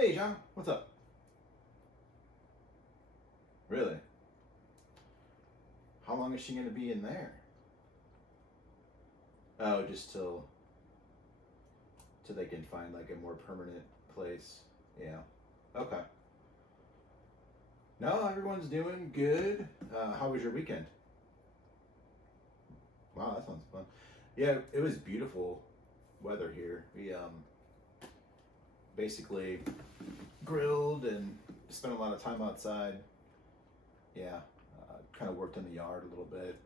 Hey, John, what's up? Really? How long is she going to be in there? Oh, just till they can find like a more permanent place. Yeah. Okay. No, everyone's doing good. How was your weekend? Wow, that sounds fun. Yeah, it was beautiful weather here. We basically grilled and spent a lot of time outside. Yeah, kind of worked in the yard a little bit.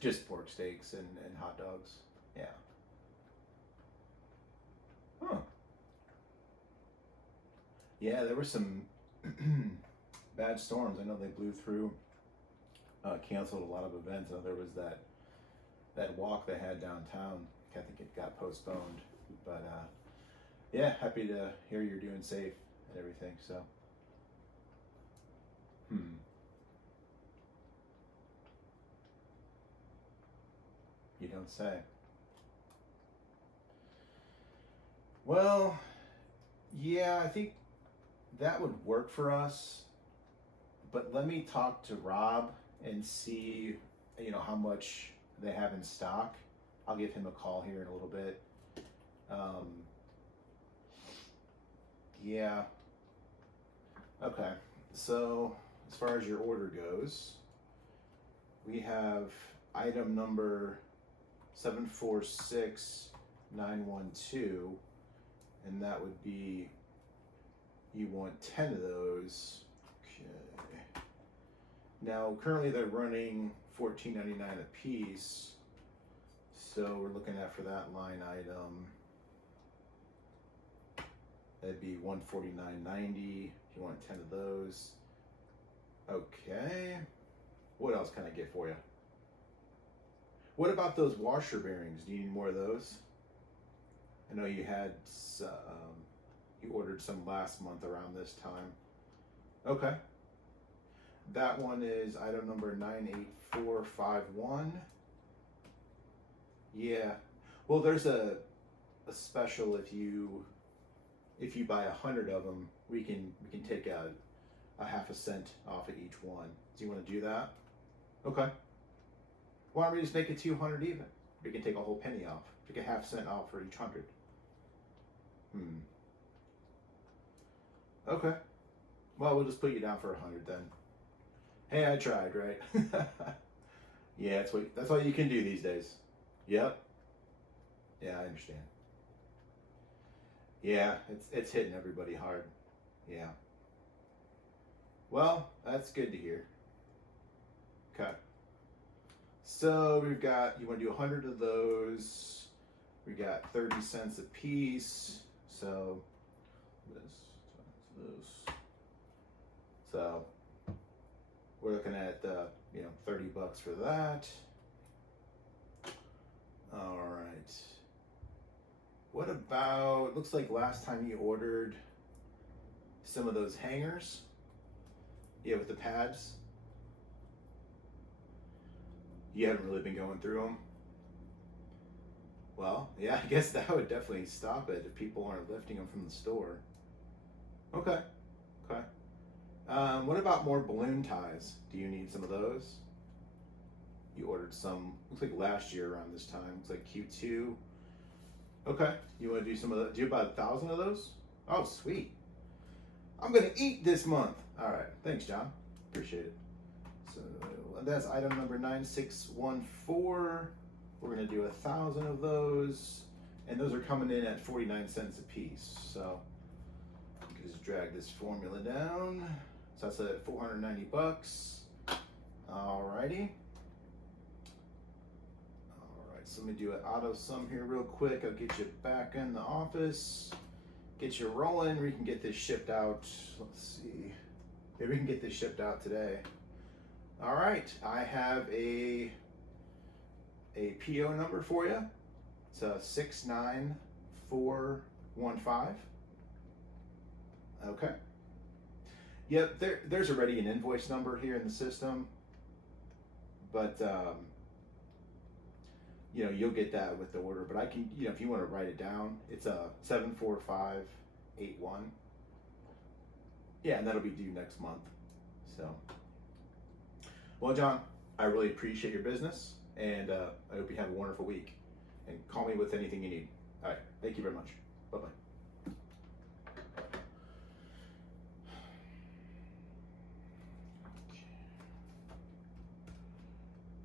Just pork steaks and hot dogs. Yeah. Huh. Yeah, there were some bad storms. I know they blew through, canceled a lot of events. I know there was that walk they had downtown. I think it got postponed. But yeah, happy to hear you're doing safe and everything. So, hmm. You don't say. Well, yeah, I think that would work for us. But let me talk to Rob and see, how much they have in stock. I'll give him a call here in a little bit. Um, yeah. Okay. So as far as your order goes, we have item number 746912, and that would be, you want 10 of those. Okay. Now currently they're running $14.99 a piece, so we're looking at, for that line item, that'd be $149.90 if you want 10 of those. Okay. What else can I get for you? What about those washer bearings? Do you need more of those? I know you had, you ordered some last month around this time. Okay. That one is item number 98451. Yeah. Well, there's a special. If you buy 100 of them, we can take a half a cent off of each one. Do you want to do that? Okay. Why don't we just make it 200 even? We can take a whole penny off. Take a half cent off for each 100. Okay. Well, we'll just put you down for 100 then. Hey, I tried, right? Yeah, that's all you can do these days. Yep. Yeah, I understand. Yeah, it's hitting everybody hard. Yeah. Well, that's good to hear. Okay. So we've got, you want to do 100 of those. We got 30 cents a piece. So this times this. So we're looking at 30 bucks for that. All right. What about, looks like last time you ordered some of those hangers. Yeah, with the pads. You haven't really been going through them. Well, yeah, I guess that would definitely stop it if people aren't lifting them from the store. Okay. Okay. What about more balloon ties? Do you need some of those? You ordered some, looks like last year around this time. Looks like Q2. Okay. You want to do some of the, do you buy 1,000 of those? Oh, sweet. I'm going to eat this month. All right. Thanks, John. Appreciate it. So that's item number 9614. We're going to do 1,000 of those. And those are coming in at 49 cents a piece. So you can just drag this formula down. So that's at 490 bucks. Alrighty. Alright, so let me do an auto sum here real quick. I'll get you back in the office. Get you rolling. We can get this shipped out. Let's see. Maybe we can get this shipped out today. Alright, I have a PO number for you. It's a 69415. Okay. Yep, there's already an invoice number here in the system, but you'll get that with the order. But I can, if you want to write it down, it's a 745 81. Yeah, and that'll be due next month. So, well, John, I really appreciate your business, and I hope you have a wonderful week. And call me with anything you need. All right, thank you very much. Bye-bye.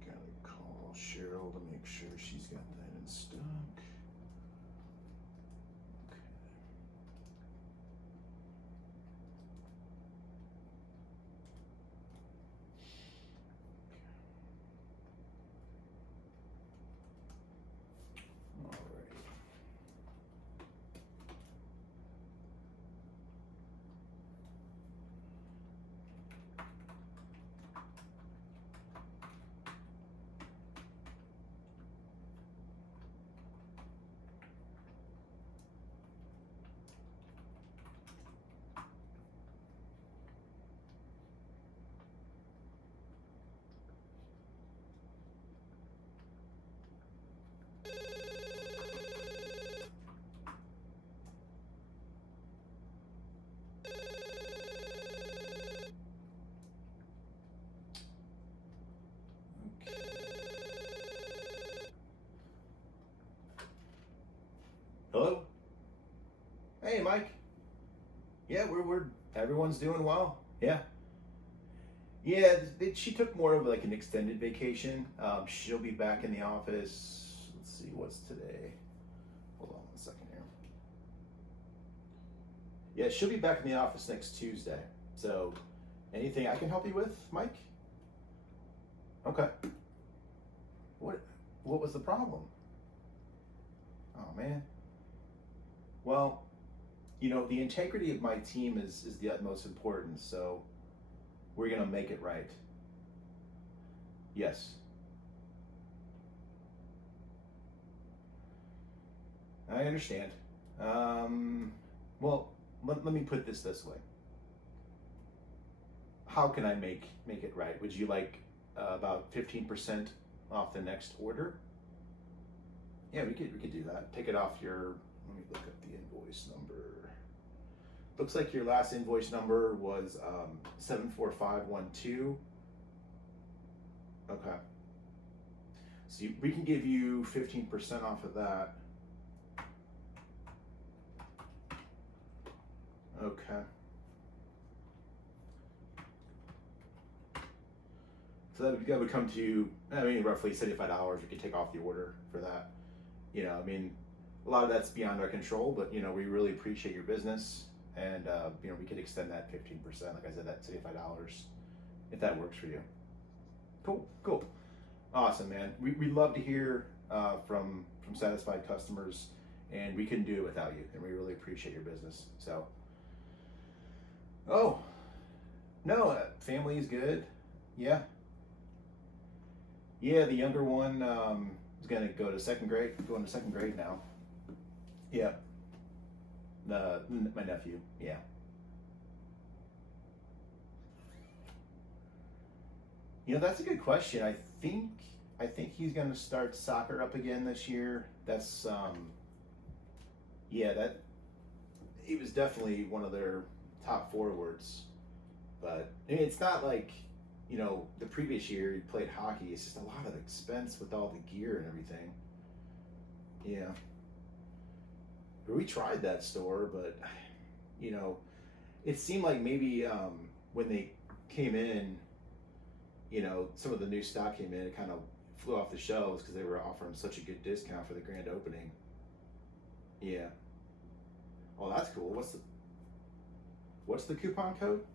Gotta call Cheryl to make sure she's got that in stock. Hello? Hey, Mike. Yeah, we're everyone's doing well. Yeah. Yeah, she took more of like an extended vacation. She'll be back in the office. Let's see, what's today? Hold on one second here. Yeah, she'll be back in the office next Tuesday. So, anything I can help you with, Mike? Okay. What was the problem? Oh man. Well, you know, the integrity of my team is the utmost importance, so we're gonna make it right. Yes. I understand. Well, let me put this way. How can I make it right? Would you like about 15% off the next order? Yeah, we could do that. Take it off your. Let me look up the invoice number. Looks like your last invoice number was 74512. Okay. So we can give you 15% off of that. Okay. So that would come to, I mean, roughly $75. We could take off the order for that. You know, I mean, a lot of that's beyond our control, but you know, we really appreciate your business, and you know, we could extend that 15%. Like I said, that $75, if that works for you. Cool, awesome, man. We love to hear from satisfied customers, and we couldn't do it without you. And we really appreciate your business. So, oh no, family is good. Yeah, the younger one is gonna go to second grade. Going to second grade now. Yeah. My nephew. Yeah. You know, that's a good question. I think he's going to start soccer up again this year. That's yeah, that he was definitely one of their top forwards. But I mean, it's not like, you know, the previous year he played hockey. It's just a lot of expense with all the gear and everything. Yeah. We tried that store, but you know, it seemed like maybe when they came in, you know, some of the new stock came in, it kind of flew off the shelves because they were offering such a good discount for the grand opening. Yeah. Oh, that's cool. What's the coupon code?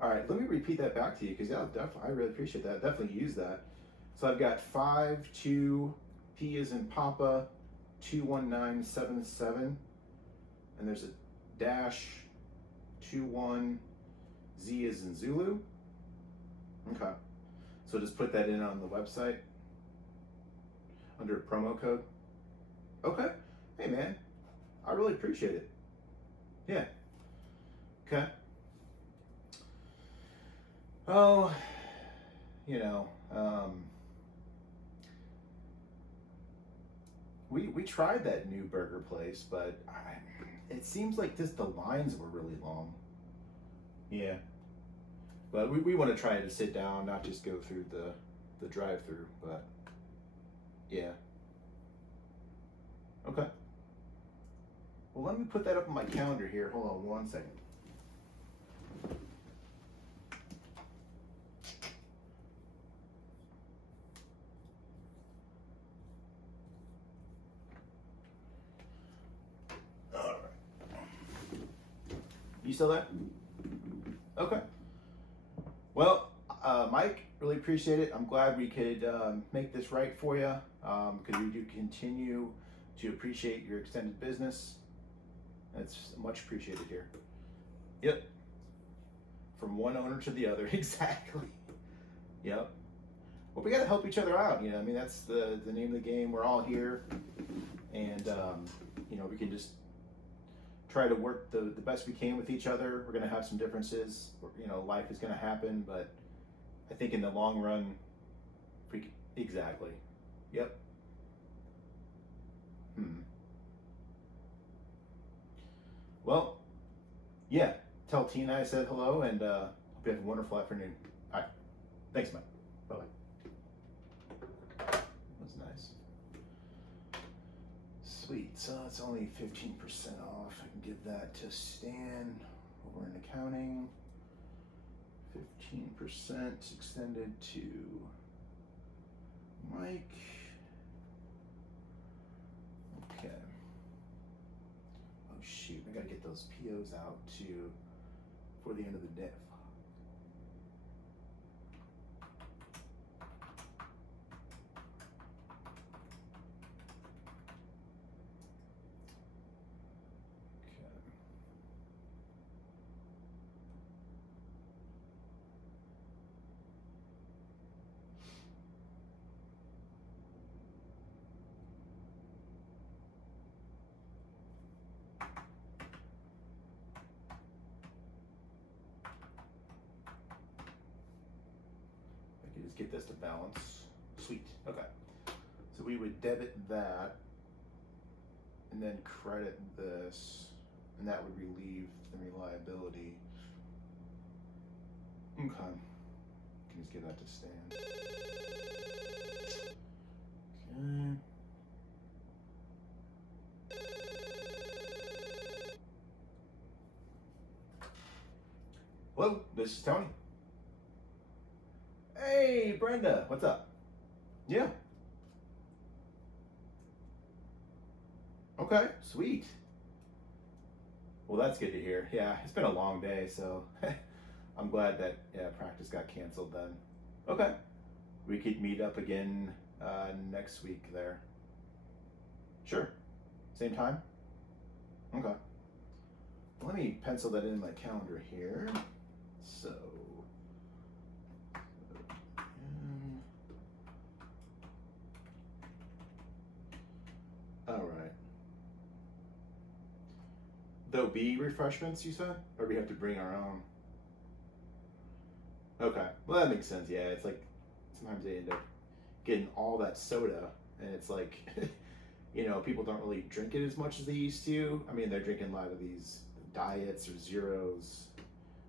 All right, let me repeat that back to you because yeah, definitely, I really appreciate that. Definitely use that. So I've got 52 P as in Papa 21977, and there's a dash 21 Z as in Zulu. Okay, so just put that in on the website under promo code. Okay, hey man, I really appreciate it. Yeah. Okay. Oh, you know, We tried that new burger place, but it seems like the lines were really long. Yeah, but we want to try to sit down, not just go through the drive-through. But yeah, okay. Well, let me put that up on my calendar here. Hold on one second. All right. You still there? Okay. Well, Mike, really appreciate it. I'm glad we could make this right for you, because we do continue to appreciate your extended business. That's much appreciated here. Yep. From one owner to the other, exactly. Yep. Well, we got to help each other out. I mean, that's the name of the game. We're all here, and we can just try to work the best we can with each other. We're going to have some differences. Life is going to happen, but I think in the long run, exactly. Yep. Well, yeah. Tell Tina I said hello, and hope you have a wonderful afternoon. All right. Thanks, Mike. Bye-bye. That was nice. Sweet. So it's only 15% off. I can give that to Stan over in accounting. 15% extended to Mike. Okay. Oh shoot, I gotta get those POs out for the end of the day. Just get this to balance. Sweet. Okay. So we would debit that and then credit this, and that would relieve the reliability. Okay. Can just give that to Stan. Okay. Hello, this is Tony. Hey, Brenda, what's up? Yeah. Okay, sweet. Well, that's good to hear. Yeah, it's been a long day, so I'm glad that practice got canceled then. Okay, we could meet up again next week there. Sure. Same time? Okay. Let me pencil that in my calendar here. So. All right. There'll be refreshments, you said? Or we have to bring our own? Okay. Well, that makes sense. Yeah, it's like sometimes they end up getting all that soda, and it's like, people don't really drink it as much as they used to. I mean, they're drinking a lot of these diets or zeros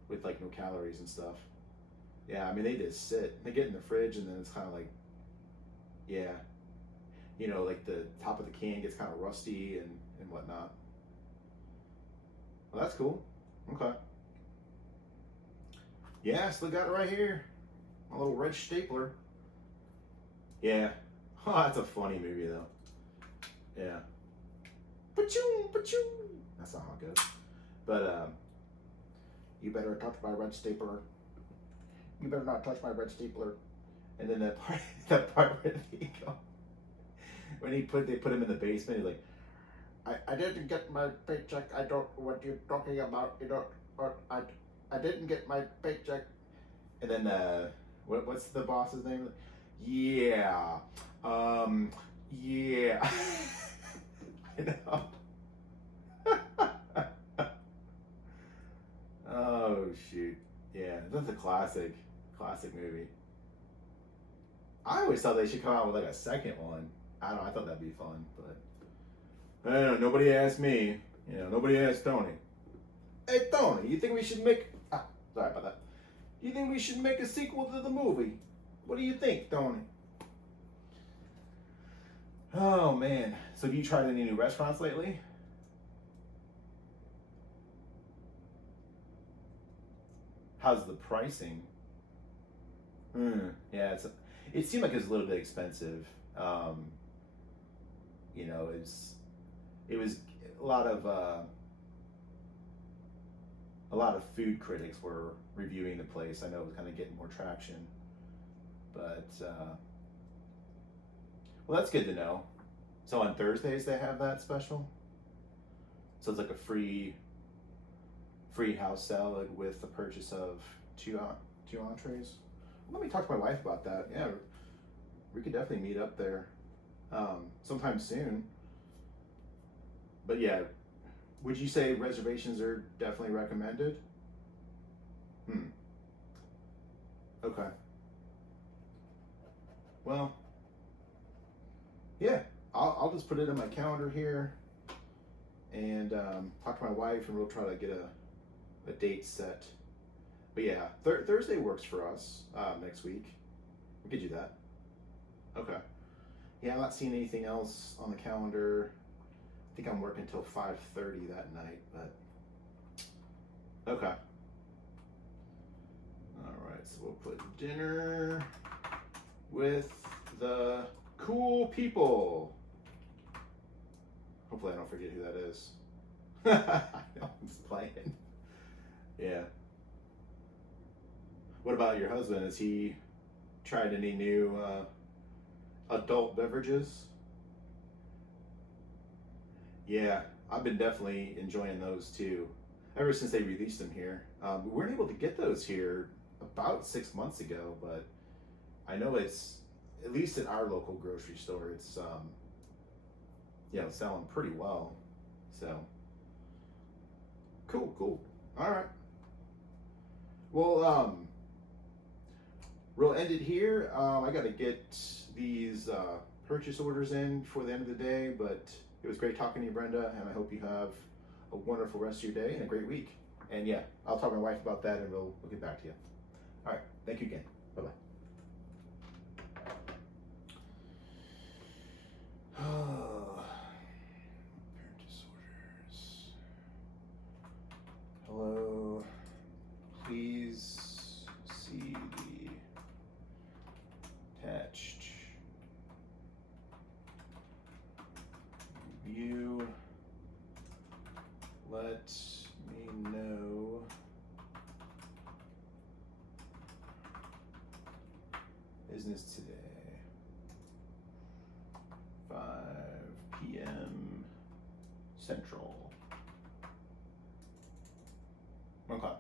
with like no calories and stuff. Yeah, I mean, they just sit. They get in the fridge, and then it's kind of like, yeah. Like the top of the can gets kind of rusty and whatnot. Well, that's cool. Okay. Yeah, still got it right here. My little red stapler. Yeah. Oh, that's a funny movie, though. Yeah. Pachoon, pachoon. That's not how it goes. But, you better touch my red stapler. You better not touch my red stapler. And then that part where they go. When they put him in the basement, he's like, I didn't get my paycheck. I don't know what you're talking about. I didn't get my paycheck. And then what's the boss's name? Yeah. Yeah. I know. Oh shoot. Yeah, that's a classic movie. I always thought they should come out with like a second one. I don't know, I thought that'd be fun, but I don't know, nobody asked me. Nobody asked Tony. Hey, Tony, you think we should make... sorry about that. You think we should make a sequel to the movie? What do you think, Tony? Oh, man. So have you tried any new restaurants lately? How's the pricing? Yeah, it seemed like it was a little bit expensive. It was a lot of food critics were reviewing the place. I know it was kind of getting more traction, but well, that's good to know. So on Thursdays they have that special. So it's like a free house salad with the purchase of two entrees. Let me talk to my wife about that. Yeah, we could definitely meet up there sometime soon. But yeah, would you say reservations are definitely recommended? Okay. Well, yeah, I'll just put it in my calendar here and talk to my wife, and we'll try to get a date set. But yeah, Thursday works for us next week. We could do that. Okay. Yeah, I'm not seeing anything else on the calendar. I think I'm working till 5:30 that night, but okay. All right, so we'll put dinner with the cool people. Hopefully I don't forget who that is. I'm just playing. Yeah. What about your husband? Has he tried any new adult beverages? Yeah, I've been definitely enjoying those too. Ever since they released them here. We weren't able to get those here about 6 months ago, but I know it's, at least at our local grocery store, it's selling pretty well. So cool. All right. Well, we'll end it here. I got to get these purchase orders in before the end of the day, but it was great talking to you, Brenda, and I hope you have a wonderful rest of your day and a great week. And yeah, I'll talk to my wife about that, and we'll get back to you. All right. Thank you again. Bye-bye. Purchase orders. Hello. Please see the attached review. Let me know business today. 5 p.m. Central. 1 o'clock.